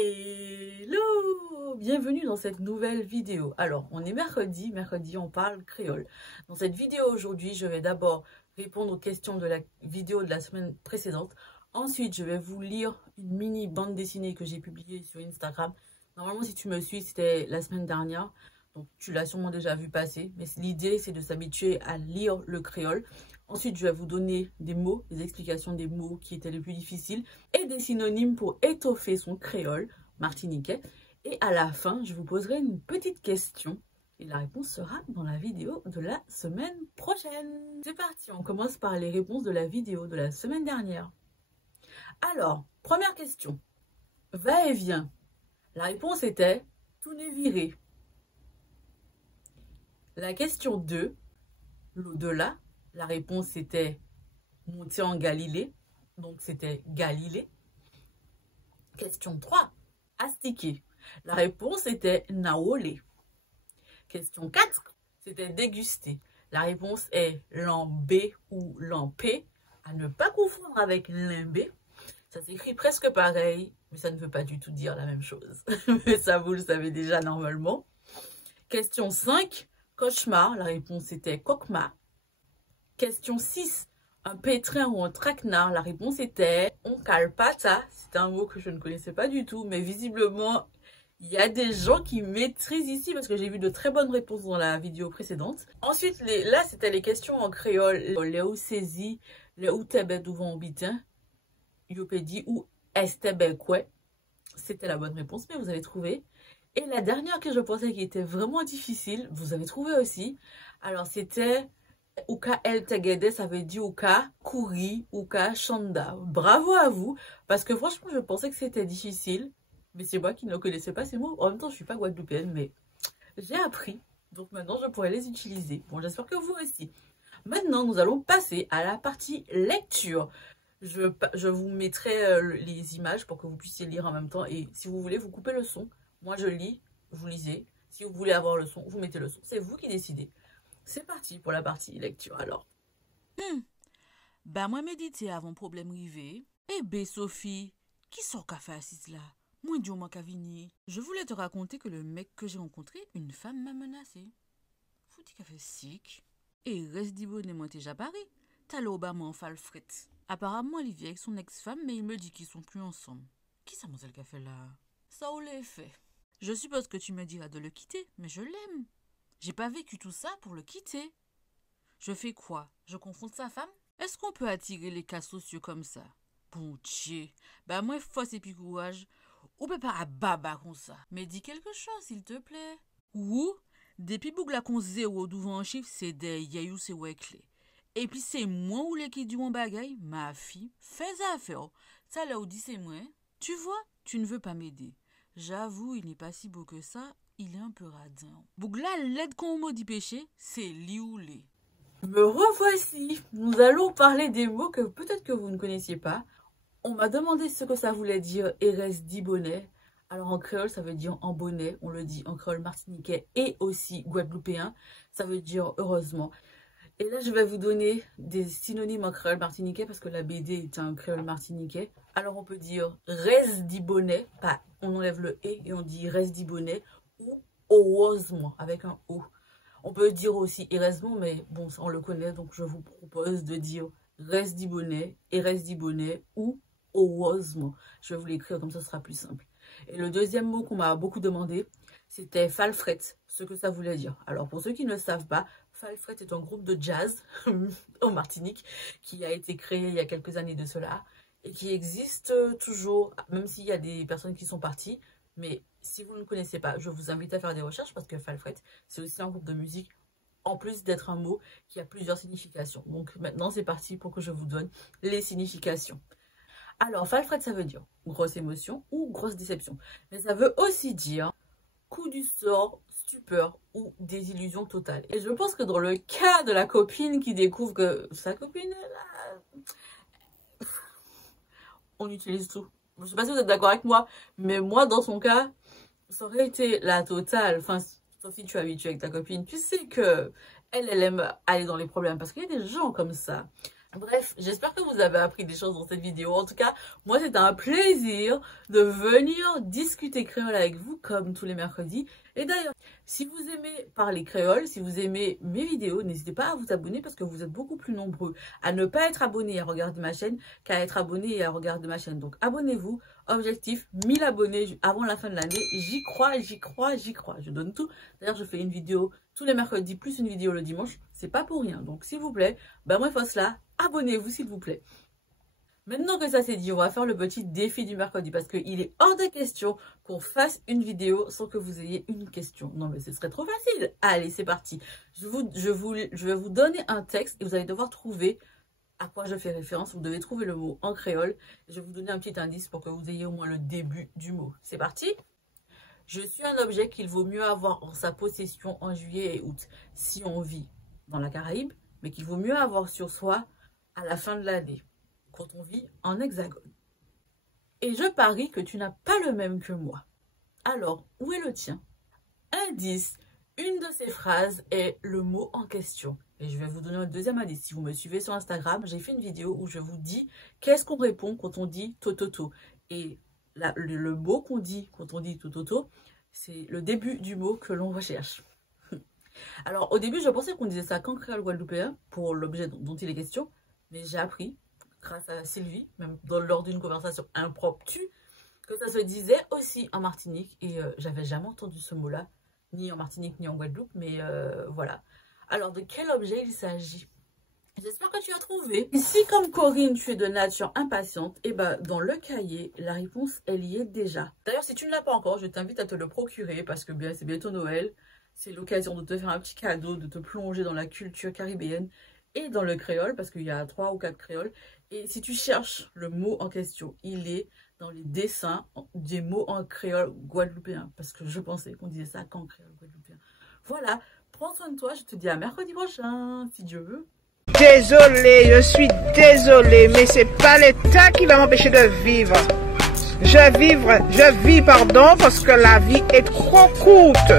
Hello! Bienvenue dans cette nouvelle vidéo. Alors, on est mercredi, on parle créole. Dans cette vidéo aujourd'hui, je vais d'abord répondre aux questions de la vidéo de la semaine précédente. Ensuite, je vais vous lire une mini bande dessinée que j'ai publiée sur Instagram. Normalement, si tu me suis, c'était la semaine dernière. Donc, tu l'as sûrement déjà vu passer. Mais l'idée, c'est de s'habituer à lire le créole. Ensuite, je vais vous donner des mots, des explications des mots qui étaient les plus difficiles et des synonymes pour étoffer son créole martiniquais. Et à la fin, je vous poserai une petite question et la réponse sera dans la vidéo de la semaine prochaine. C'est parti, on commence par les réponses de la vidéo de la semaine dernière. Alors, première question. Va-et-vient. La réponse était tout n'est viré. La question 2, l'au-delà. La réponse était monter en Galilée. Donc, c'était Galilée. Question 3, astiquer. La réponse était naolé. Question 4, c'était déguster. La réponse est lambé ou lampé. À ne pas confondre avec limbé. Ça s'écrit presque pareil, mais ça ne veut pas du tout dire la même chose. Mais ça, vous le savez déjà normalement. Question 5, cauchemar. La réponse était coquemar. Question 6, un pétrin ou un traquenard. La réponse était on calpata. C'est un mot que je ne connaissais pas du tout, mais visiblement, il y a des gens qui maîtrisent ici parce que j'ai vu de très bonnes réponses dans la vidéo précédente. Ensuite, là, c'était les questions en créole. Les ou saisi, les ou tebe devant bitin, yopedi ou estebe kwe. C'était la bonne réponse, mais vous avez trouvé. Et la dernière que je pensais qui était vraiment difficile, vous avez trouvé aussi. Alors, c'était Ouka El Tegede, ça veut dire Ouka Kouri, Ouka Chanda. Bravo à vous, parce que franchement, je pensais que c'était difficile, mais c'est moi qui ne connaissais pas ces mots. En même temps, je suis pas guadeloupéenne, mais j'ai appris, donc maintenant, je pourrais les utiliser. Bon, j'espère que vous aussi. Maintenant, nous allons passer à la partie lecture. Je vous mettrai les images pour que vous puissiez lire en même temps, et si vous voulez, vous coupez le son. Moi, je lis, vous lisez. Si vous voulez avoir le son, vous mettez le son. C'est vous qui décidez. C'est parti pour la partie lecture alors. Bah moi méditer avant problème rivé. Eh bé Sophie, qui sort qu'a fait assise là? Moi Dieu m'a qu'à venir. Je voulais te raconter que le mec que j'ai rencontré, une femme m'a menacé. Fouti qu'a fait sick. Et reste d'ibonne moi déjà Paris. T'as l'Obama en falfret. Apparemment il vit avec son ex-femme mais il me dit qu'ils sont plus ensemble. Qui ça m'a qu'a fait là? Ça ou l'a fait. Je suppose que tu me diras de le quitter, mais je l'aime. J'ai pas vécu tout ça pour le quitter. Je fais quoi? Je confonds sa femme? Est-ce qu'on peut attirer les cas sociaux comme ça? Bon Dieu, bah moi force et puis courage. Ou peut pas à baba comme ça. Mais dis quelque chose s'il te plaît. Ou, depuis bougla qu'on zéro devant un chiffre, c'est des yayou c'est wekle. Et puis c'est moi ou les qui du mon bagay, ma fille, fais affaire. Ça là où dit c'est moi. Tu vois, tu ne veux pas m'aider. J'avoue, il n'est pas si beau que ça. Il est un peu radin. Bougla, l'aide qu'on m'a dit péché, c'est li ou lé. Me revoici. Nous allons parler des mots que peut-être que vous ne connaissiez pas. On m'a demandé ce que ça voulait dire Erez di bonnet. Alors en créole, ça veut dire en bonnet. On le dit en créole martiniquais et aussi guadeloupéen. Ça veut dire heureusement. Et là, je vais vous donner des synonymes en créole martiniquais parce que la BD est un créole martiniquais. Alors on peut dire res di bonnet. On enlève le et on dit res di bonnet. Ou heureusement avec un O. On peut dire aussi heureusement, mais bon, ça on le connaît, donc je vous propose de dire res di bonnet, res di bonnet ou heureusement. Je vais vous l'écrire comme ça sera plus simple. Et le deuxième mot qu'on m'a beaucoup demandé, c'était falfret, ce que ça voulait dire. Alors pour ceux qui ne le savent pas, falfret est un groupe de jazz en Martinique qui a été créé il y a quelques années de cela et qui existe toujours, même s'il y a des personnes qui sont parties. Mais si vous ne connaissez pas, je vous invite à faire des recherches parce que falfret, c'est aussi un groupe de musique, en plus d'être un mot qui a plusieurs significations. Donc maintenant, c'est parti pour que je vous donne les significations. Alors, falfret, ça veut dire grosse émotion ou grosse déception. Mais ça veut aussi dire coup du sort, stupeur ou désillusion totale. Et je pense que dans le cas de la copine qui découvre que sa copine est là, on utilise tout. Je ne sais pas si vous êtes d'accord avec moi, mais moi, dans son cas, ça aurait été la totale. Enfin, sauf si tu es habitué avec ta copine, tu sais que elle aime aller dans les problèmes parce qu'il y a des gens comme ça. Bref, j'espère que vous avez appris des choses dans cette vidéo. En tout cas, moi, c'était un plaisir de venir discuter créole avec vous comme tous les mercredis. Et d'ailleurs, si vous aimez parler créole, si vous aimez mes vidéos, n'hésitez pas à vous abonner parce que vous êtes beaucoup plus nombreux à ne pas être abonnés et à regarder ma chaîne qu'à être abonnés et à regarder ma chaîne. Donc, abonnez-vous. Objectif, 1000 abonnés avant la fin de l'année. J'y crois, j'y crois, j'y crois. Je donne tout. D'ailleurs, je fais une vidéo tous les mercredis plus une vidéo le dimanche. C'est pas pour rien. Donc, s'il vous plaît, moi, faut cela. Abonnez-vous, s'il vous plaît. Maintenant que ça c'est dit, on va faire le petit défi du mercredi parce qu'il est hors de question qu'on fasse une vidéo sans que vous ayez une question. Non, mais ce serait trop facile. Allez, c'est parti. Je vais vous donner un texte et vous allez devoir trouver à quoi je fais référence. Vous devez trouver le mot en créole. Je vais vous donner un petit indice pour que vous ayez au moins le début du mot. C'est parti. Je suis un objet qu'il vaut mieux avoir en sa possession en juillet et août si on vit dans la Caraïbe, mais qu'il vaut mieux avoir sur soi à la fin de l'année, quand on vit en hexagone. Et je parie que tu n'as pas le même que moi. Alors, où est le tien? Indice, une de ces phrases est le mot en question. Et je vais vous donner un deuxième indice. Si vous me suivez sur Instagram, j'ai fait une vidéo où je vous dis qu'est-ce qu'on répond quand on dit tototo. Et le mot qu'on dit quand on dit tototo, c'est le début du mot que l'on recherche. Alors, au début, je pensais qu'on disait ça qu'en créole guadeloupéen, pour l'objet dont il est question. Mais j'ai appris, grâce à Sylvie, même lors d'une conversation impromptue, que ça se disait aussi en Martinique. Et j'avais jamais entendu ce mot-là, ni en Martinique, ni en Guadeloupe. Mais voilà. Alors, de quel objet il s'agit? J'espère que tu as trouvé. Si, comme Corinne, tu es de nature impatiente, et dans le cahier, la réponse, elle y est déjà. D'ailleurs, si tu ne l'as pas encore, je t'invite à te le procurer parce que c'est bientôt Noël. C'est l'occasion de te faire un petit cadeau, de te plonger dans la culture caribéenne et dans le créole, parce qu'il y a 3 ou 4 créoles. Et si tu cherches le mot en question, il est dans les dessins des mots en créole guadeloupéen, parce que je pensais qu'on disait ça qu'en créole guadeloupéen. Voilà, prends soin de toi, je te dis à mercredi prochain, si Dieu veut. Désolée, je suis désolée, mais c'est pas l'État qui va m'empêcher de vivre. Je vis, parce que la vie est trop courte.